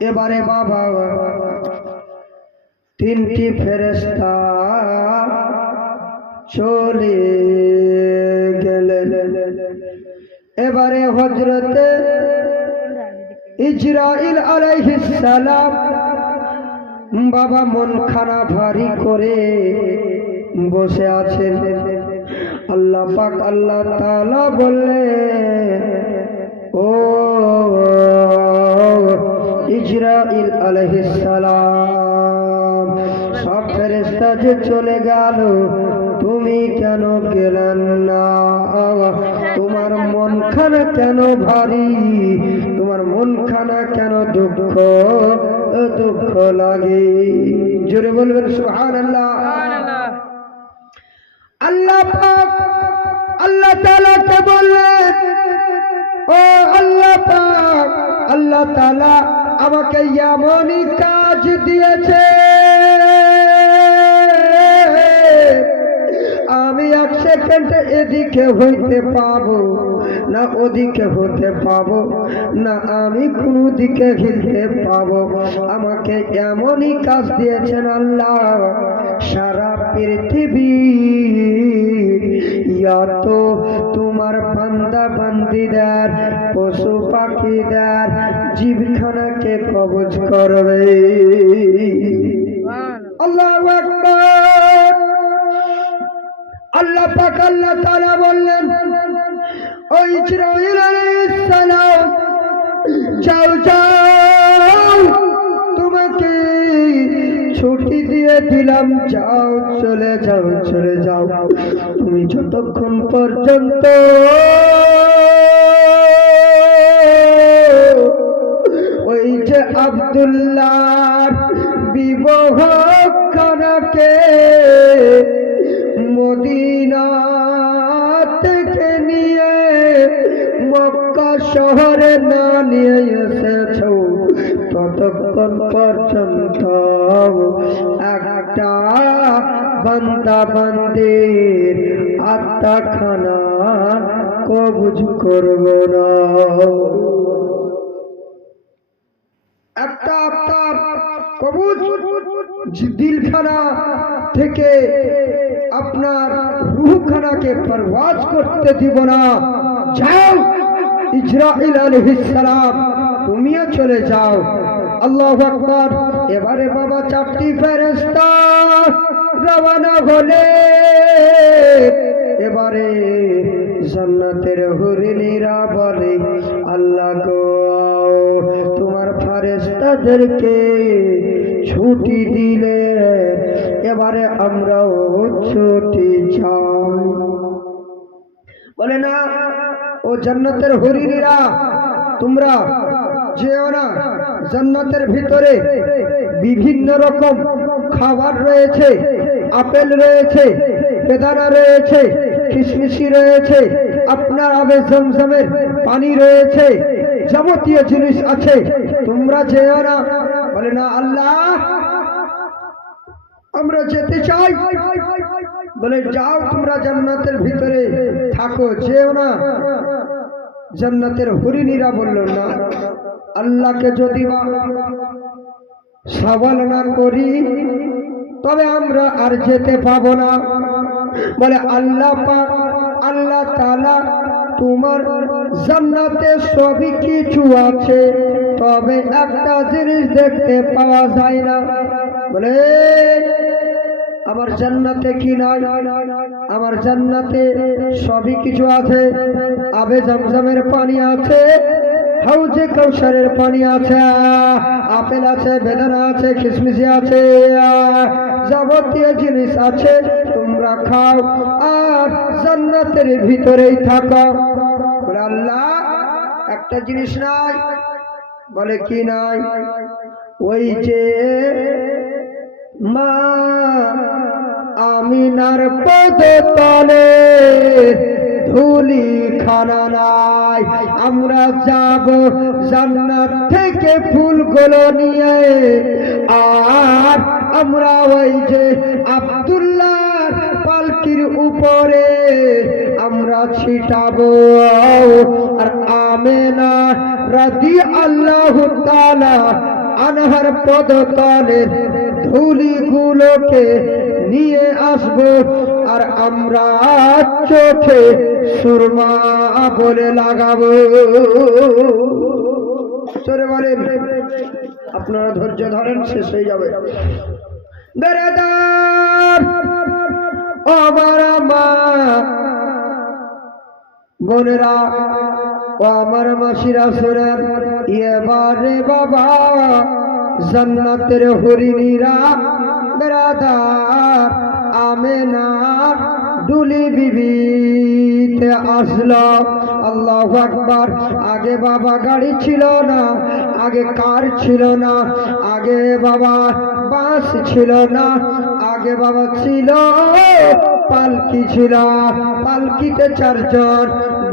এবারে বাবা তিনটি ফেরেশতা চলে গেলেন। এবারে হযরতে ইজরাইল আলাইহিস সালাম বাবা মন খানা ভারী করে বসে আছেন। আল্লাহ পাক আল্লাহ তাআলা বললেন, ও ইজরাইল আলাইহিস সালাম, সব ফেরেশতা যে চলে গেল, তুমি কেন গেলেন না? তোমার মনখানা কেন ভারী? তোমার মনখানা কেন দুঃখ দুঃখ লাগে? জোরে বলবেন সুবহানাল্লাহ। আল্লাহ পাক আল্লাহ তাআলা কে বললেন, ও আল্লাহ পাক আল্লাহ তাআলা আমাকে এমনই কাজ দিয়েছে, আমি এক সেকেন্ডে এদিকে হইতে পাবো না ওদিকে হতে পাবো না, আমি কোনো দিকে হিলতে পাবো। আমাকে এমনই কাজ দিয়েছেন আল্লাহ, সারা পৃথিবী এত তোমার বান্দা বান্দিদের পশু পাখিদের জীবখানাকে কবজ করবে। আল্লাহু আকবার। আল্লাহ পাক আল্লাহ তাআলা বললেন, ও ইসরাঈল আলাইহিস সালাম, যাও যাও, তোমাকে ছুটি দিয়ে দিলাম, যাও চলে যাও চলে যাও। তুমি যতক্ষণ পর্যন্ত ওই যে আব্দুল্লাহর বিবাহ খানাকে মদিনা থেকে নিয়ে মক্কা শহরে না নিয়ে এসেছ, ততক্ষণ পর্যন্ত একটা বান্দা বান্দির আত্মাখানা কবজ করব না। একটা আত্মার কবজ দিলখানা থেকে আপনার রূহখানাকে পরওয়াজ করতে দিব না। যাও ইসরাঈল আলাইহিস সালাম, তুমিও চলে যাও। আল্লাহু আকবার। এবারে বাবা চারটি ফেরেশতা রওনা হলে, এবারে জান্নাতের হরিণীরা বলে, আল্লাহ গো, তোমার ফেরেশতাদেরকে ছুটি দিলে, এবারে আমরাও ছুটি চাই। বলে না, ও জান্নাতের হরিণীরা, তোমরা যেও না, জান্নাতের ভিতরে বিভিন্ন রকম খাবার রয়েছে, আপেল রয়েছে, বেদানা রয়েছে, কিশমিশি রয়েছে, আপনার আবে জমজমের পানি রয়েছে, যাবতীয় জিনিস আছে, তোমরা যেও না। বলে না, আল্লাহ আমরা যেতে চাই। বলে যাও, তোমরা জান্নাতের ভিতরে থাকো, যেও না। জান্নাতের হরিণীরা বলল না, আল্লাহকে যদি সওয়াল না করি তবে আমরা আর যেতে পাবো না। বলে আল্লাহ পাক আল্লাহ তাআলা, তোমার জান্নাতে সবই কিছু আছে, তবে একটা জিনিস দেখতে পাওয়া যায় না। বলে আমার জান্নাতে কি নাই? আমার জান্নাতে সবই কিছু আছে, আবে জমজমের পানি আছে, হাউজে কাউসারের পানি আছে, আপেল আছে, বেদানা আছে, কিশমিশি আছে, যাবতীয় জিনিস আছে, তোমরা খাও আর জান্নাতের ভিতরেই থাকো। বলে আল্লাহ একটা জিনিস নাই। বলে কি নাই? ওই যে মা আমিনার পদতলে ধুলি খানা নাই। আমরা যাব জান্নাত থেকে ফুলগুলো নিয়ে, আর আমরা ওই যে আব্দুল্লাহর পালকির উপরে আমরা ছিটাবো। আর আমেনা রাদিয়াল্লাহু তাআলা আনহার পদতলের ধুলিগুলোকে নিয়ে আসবো আর আমরা চোখে সুরমা বলে লাগাবো। সরে বলেন, আপনারা ধৈর্য ধরেন, শেষ হয়ে যাবে। বেরাদার আমার মা বোনেরা ও আমার মাসিরা শোনেন, এবারে বাবা জান্নাতের হরিণীরা বেরাদার আমেনা দুলি বিবিতে আসলো। আল্লাহু আকবার। আগে বাবা গাড়ি ছিল না, আগে কার ছিল না, আগে বাবা বাস ছিল না, আগে বাবা ছিল পালকি ছিল। পালকিতে চারজন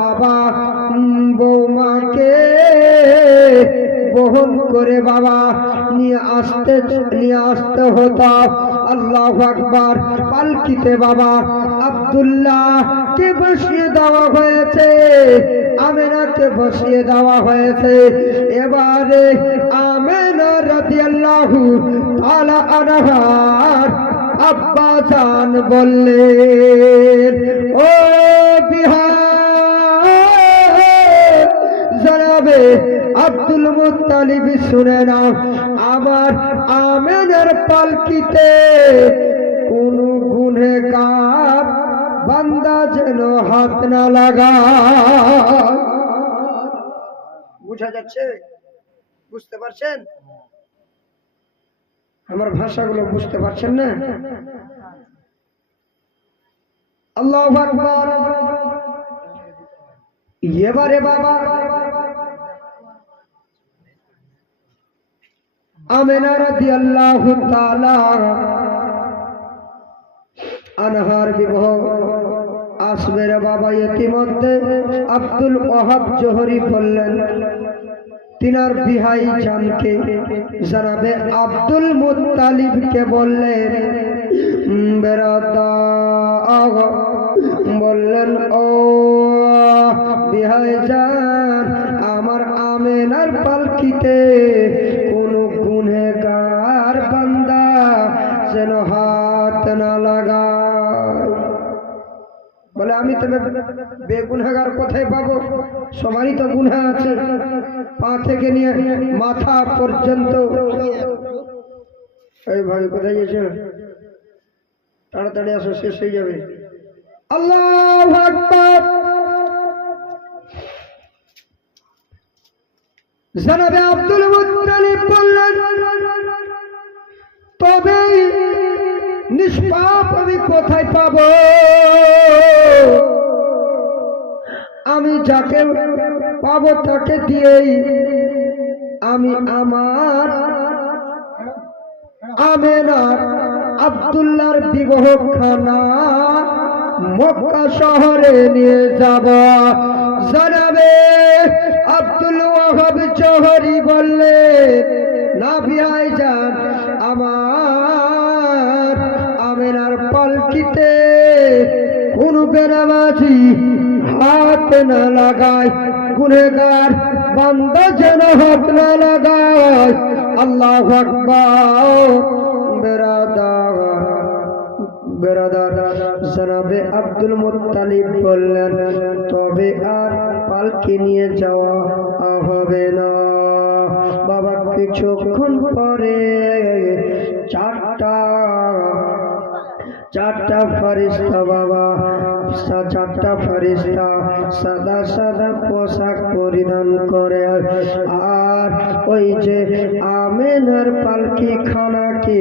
বাবা বৌমাকে বহন করে বাবা নিয়ে আসতে হতো। আল্লাহু আকবার। পালকিতে বাবা আব্দুল্লাহকে বসিয়ে দেওয়া হয়েছে, আমেনাকে বসিয়ে দেওয়া হয়েছে। এবারে আমেনা রাদিয়াল্লাহু তাআলা আনহার আব্বা জান বললেন, ও বিহার জনাবে আব্দুল মুত্তালিব শুনে নাও, আমার আমেনার পালকিতে কোন গুনহগার বান্দা যেন হাত না লাগায়। বুঝা যাচ্ছে? বুঝতে পারছেন? আমার ভাষাগুলো বুঝতে পারছেন না? আল্লাহু আকবার। এবারে বাবা আমেনা রাদিয়াল্লাহু তাআলা আনহার বিবাহ আসবে রে বাবা। ইতিমধ্যে আব্দুল ওয়াহাব জোহরি বললেন তিনার বিহাই জানকে জনাবে আব্দুল মুত্তালিবকে বললেন, বেরাদার বললেন, ও বিহাই জান, আমার আমেনার পালকিতে কোন গুনহগার বান্দা যেন হাত না লাগায়। বলে, আমি তবে বেগুনহাগার কোথায় পাবো? সবারই তো গুনাহ আছে, পা থেকে নিয়ে মাথা পর্যন্ত। এই ভাই কোথায় গেছে? তাড়াতাড়ি আসো, শেষ হয়ে যাবে। আল্লাহু আকবার। জনাবে আব্দুল মুত্তালিব বললেন, তবে নিষ্পাপ আমি কোথায় পাবো? আমি যাকে পাবো তাকে দিয়েই আমি আমার আমেনার আব্দুল্লাহর বিবাহখানা মক্কা শহরে নিয়ে যাব। জনাবে আব্দুল ওয়াহাব জোহরি বললেন, না বিহাই জান, আমার আমেনার পালকিতে কোন বেনামাজি হাত না লাগায়, গুনহগার বান্দা যেন হাত না লাগায়। আল্লাহু আকবার। বেরাদার জনাবে আব্দুল মুত্তালিব বললেন, তবে আর পালকি নিয়ে যাওয়া হবে না। বাবা কিছুক্ষণ পরে চারটা ফেরেশতা বাবা, চারটা ফেরেশতা সাদা সাদা পোশাক পরিধান করে আর ওই যে আমেনার পালকি খানাকে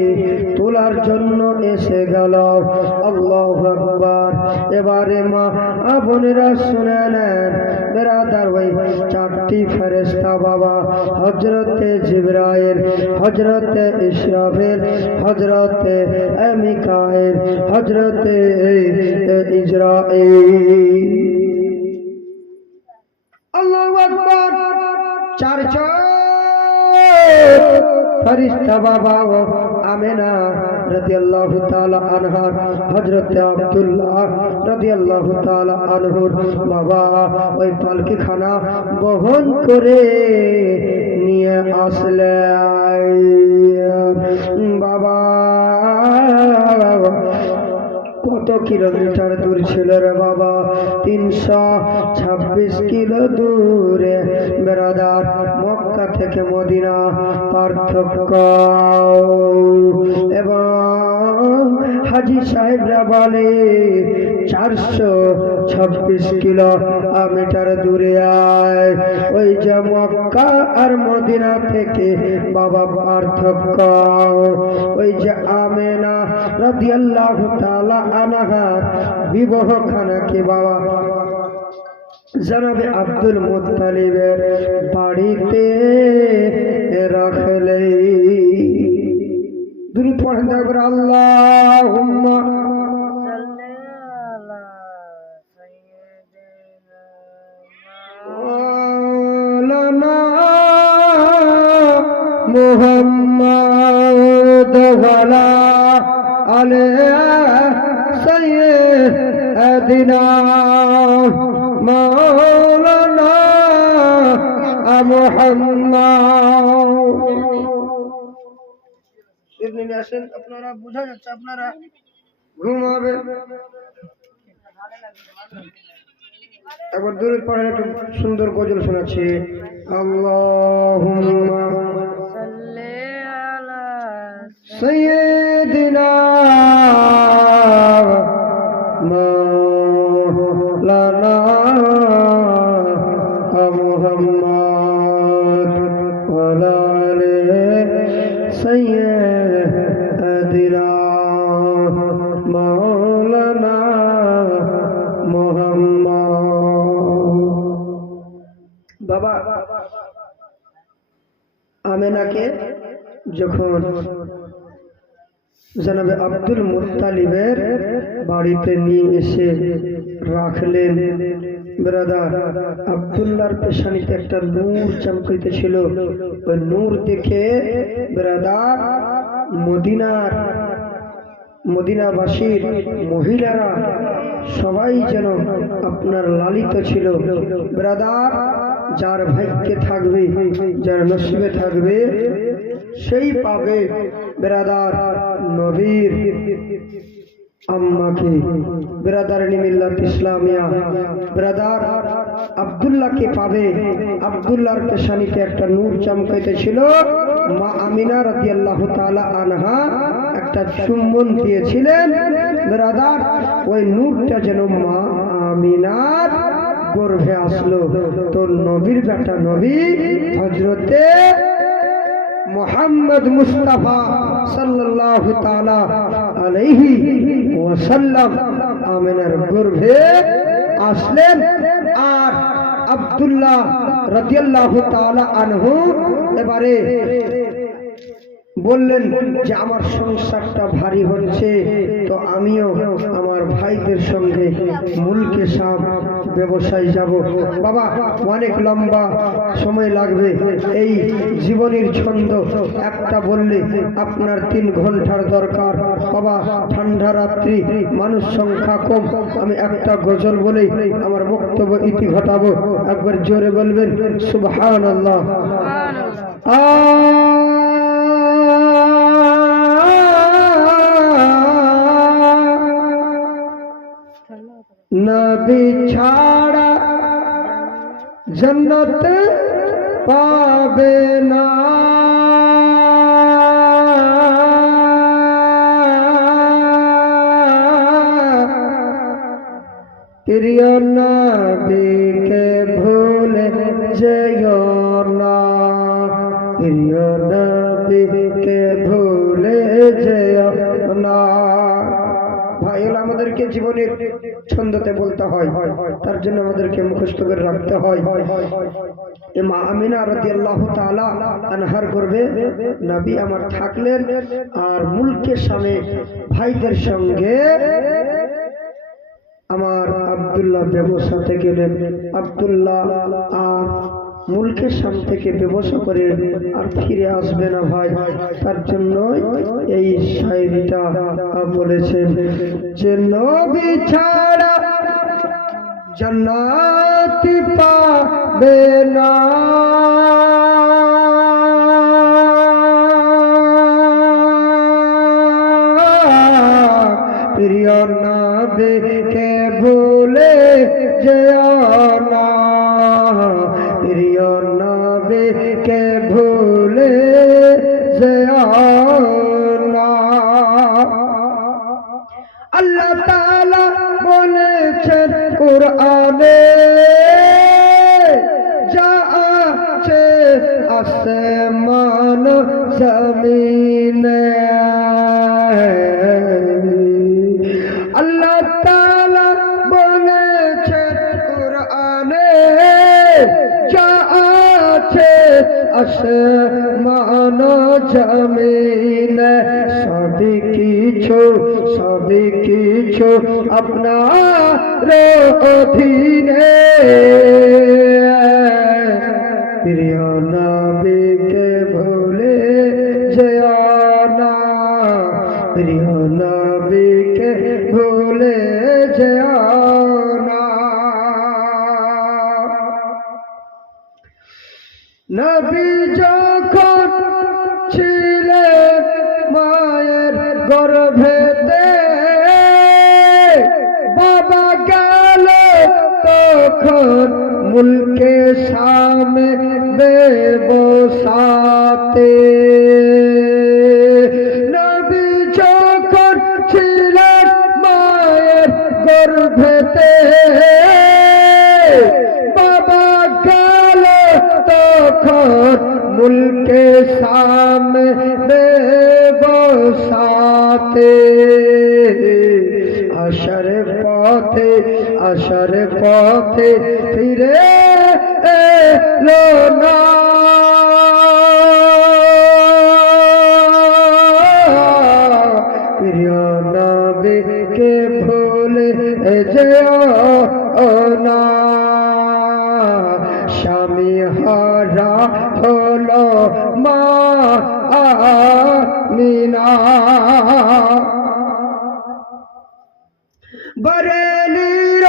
তোলার জন্য এসে গেল। আল্লাহু আকবার। এবারে মা বোনেরা শুনে নেন, বেরাদার ওই চারটি ফেরেশতা বাবা, হযরতে জিবরাইল, হযরতে ইসরাফিল, হযরতে মিকাইল, হযরতে ইসরাঈল। আল্লাহু আকবার। চারজন ফেরেশতা বাবা আমেনা রাদিয়াল্লাহু তাআলা আনহা, হযরতে আব্দুল্লাহ রাদিয়াল্লাহু তাআলা আনহুর বাবা ওই পালকি খানা বহন করে নিয়ে নিয়ে আসলে বাবা কত কিলোমিটার দূর ছিল রে বাবা? 326 কিলো দূরে বেরাদার, মক্কা থেকে মদিনা পার্থক্য। এবং হাজি সাহেবরা বলে 426 কিলোমিটার দূরে আয়। ওই যে মক্কা আর মদিনা থেকে বাবা পার্থক্য। ওই যে আমেনা রাদিয়াল্লাহু তাআলা আনহার বিবাহখানা কি বাবা জনাবে আব্দুল মুত্তালিবের বাড়িতে রাখলে। দুরূদ পড়েন একবার, আল্লাহুম্মা মাওলানা মুহাম্মদ ওয়ালা আলে সাইয়্যিদিনা মাওলানা মুহাম্মদ। আসেন, আপনারা বোঝা যাচ্ছে আপনারা ঘুমাবে। একবার দূরত পড়েন, একটু সুন্দর গজল শোনাচ্ছি। আল্লাহুম্মা সাল্লি আলা সাইয়্যিদিনা মাওলানা মুহাম্মদ ওয়ালা আলি সাইয়্যিদিনা মাওলানা মুহাম্মদ। বাবা আমেনাকে যখন জনাবে আব্দুল মুত্তালিবের বাড়িতে নিয়ে এসে রাখলেন, ব্রাদার আব্দুল্লাহর পেশানিতে একটা নূর চমকাইতেছিল। ওই নূর দেখে ব্রাদার মদিনাবাসীর মহিলারা সবাই যেন আপনার লালিত ছিল। ব্রাদার যার ভাগ্যে থাকবে, যার নসিবে থাকবে সেই পাবে ব্রাদার নবীর আম্মাকে, ব্রাদার মিল্লাত ইসলামিয়া ব্রাদার আব্দুল্লাহকে পাবে। আব্দুল্লাহর পেশানিতে একটা নূর চমকাইতেছিল। মা আমিনা রাদিয়াল্লাহু তাআলা আনহা একটা চুম্বন দিয়েছিলেন ব্রাদার। ওই নূরটা যেন মা আমিনার গর্ভে আসলো। তো নবীর বেটা নবী হযরতে মুহাম্মদ মুস্তাফা সাল্লাল্লাহু তাআলা আলাইহি ওয়াসাল্লাম আমিনার গর্ভে আসলেন। আর আব্দুল্লাহ রাদিয়াল্লাহু তাআলা আনহু এবারে বললেন যে আমার সংসারটা ভারী হচ্ছে, তো আমিও আমার ভাইদের সঙ্গে মুলকে শাম ব্যবসায় যাব। বাবা অনেক লম্বা সময় লাগবে, এই জীবনের ছন্দ একটা বললে আপনার 3 ঘন্টার দরকার। বাবা ঠান্ডা রাত্রি, মানুষ সংখ্যা কম, আমি একটা গজল বলেই আমার বক্তব্য ইতি ঘটাবো। একবার জোরে বলবেন সুবহানাল্লাহ। নবী ছাড়া জন্নত পাবে না, প্রিয় নবীকে ভুলে যেও না, প্রিয় নবীকে ভুলে যেও না। ভাই আমাদেরকে জীবনের ছন্দতে বলতে হয়, তার জন্য আমাদেরকে মুখস্থ করে রাখতে হয়। মা আমিনা রাদিয়াল্লাহু তাআলা আনহার গর্ভে নবী আমার থাকলেন। আর মুলকে শামে ভাইদের সঙ্গে আমার আব্দুল্লাহ ব্যবসাতে গেলেন। আব্দুল্লাহ আর মুলকে শাম থেকে ব্যবসা করে আর ফিরে আসবে না ভাই। তার জন্য এই শায়রিটা বলেছেন যে নবী ছাড়া জান্নাত পাবে না, প্রিয় নবীকে ভুলে যেও না, প্রিয় নবীকে ভুলে যেও না। আল্লাহ তাআলা বলেছেন কুরআনে, যা আছে আসমান জমিনে, আল্লাহ তাআলা বলেছেন কুরআনে, যা আছে আসমান জমিনে, সবই কিছু আপনার অধীনে। প্রিয় নবীকে ভুলে যেও না, প্রিয় নবীকে ভুলে যেও না। নবী যখন ছিলেন মায়ের গর্ভেতে, বাবা গেল তখন মুলকে সামনে বসাতে। নবী যখন ছিলেন মায়ের গর্ভেতে, বাবা গেল তখন মুলকে সামনে বসাতে। আসার পথে ফিরে এলো না, প্রিয় নবীকে ভুলে যেও না। স্বামী হারা হলো মা আমিনা, বরেলির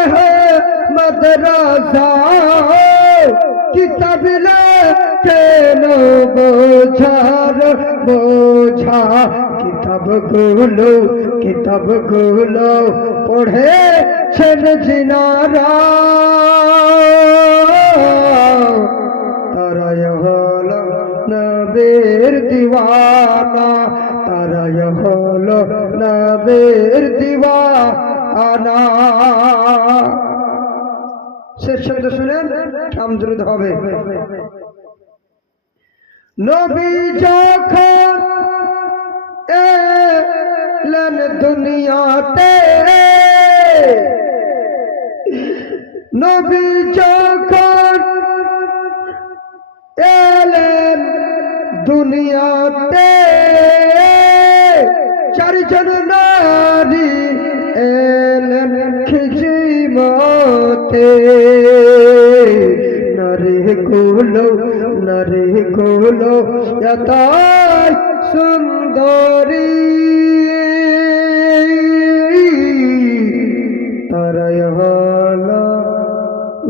আহমদ রাজা কিতাব লেখেন বোঝার বোঝা। কিতাবগুলো পড়েছেন জিনারা, তারাই হলো নবীর দিওয়ানা, তারাই হলো নবীর দিওয়ানা। শেষ শব্দ শুনেন, আমদরুদ হবে। নবী যখন এলেন দুনিয়াতে, নবী যখন এলেন দুনিয়াতে, চারজন নারী এলেন খিজমতে। নারীগুলো এতই সুন্দরী, তারাই হলো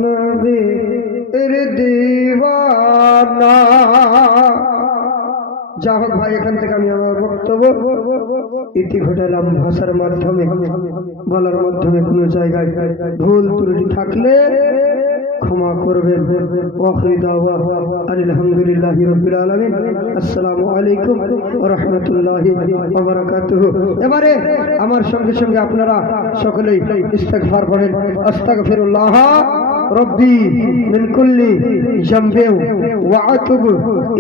নবীর দিওয়ানা। যা হোক ভাই, এখান থেকে আমি আমার বক্তব্য ইতি ঘটালাম। ভাষার মাধ্যমে, বলার মাধ্যমে কোনো জায়গায় ভুল ত্রুটি থাকলে ক্ষমা করবেন। ওয়াখির দাওয়া আলহামদুলিল্লাহি রাব্বিল আলামিন। আসসালামু আলাইকুম ওয়া রাহমাতুল্লাহি ওয়া বারাকাতুহু। এবারে আমার সঙ্গে সঙ্গে আপনারা সকলেই ইস্তিগফার পড়েন। আস্তাগফিরুল্লাহ রব্বি মিন কুল্লি যামবিন ওয়া আতুবু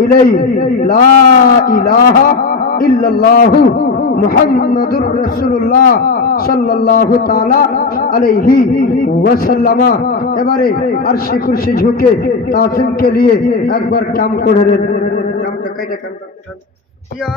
ইলাইহি, লা ইলাহা ইল্লাল্লাহু মুহাম্মাদুর রাসূলুল্লাহ সাল্লাল্লাহু তাআলা আলাইহি ওয়াসাল্লাম। এবারে আরশে কুরসি ঝুঁকে তাজিম के लिए একবার কাম করে নেন।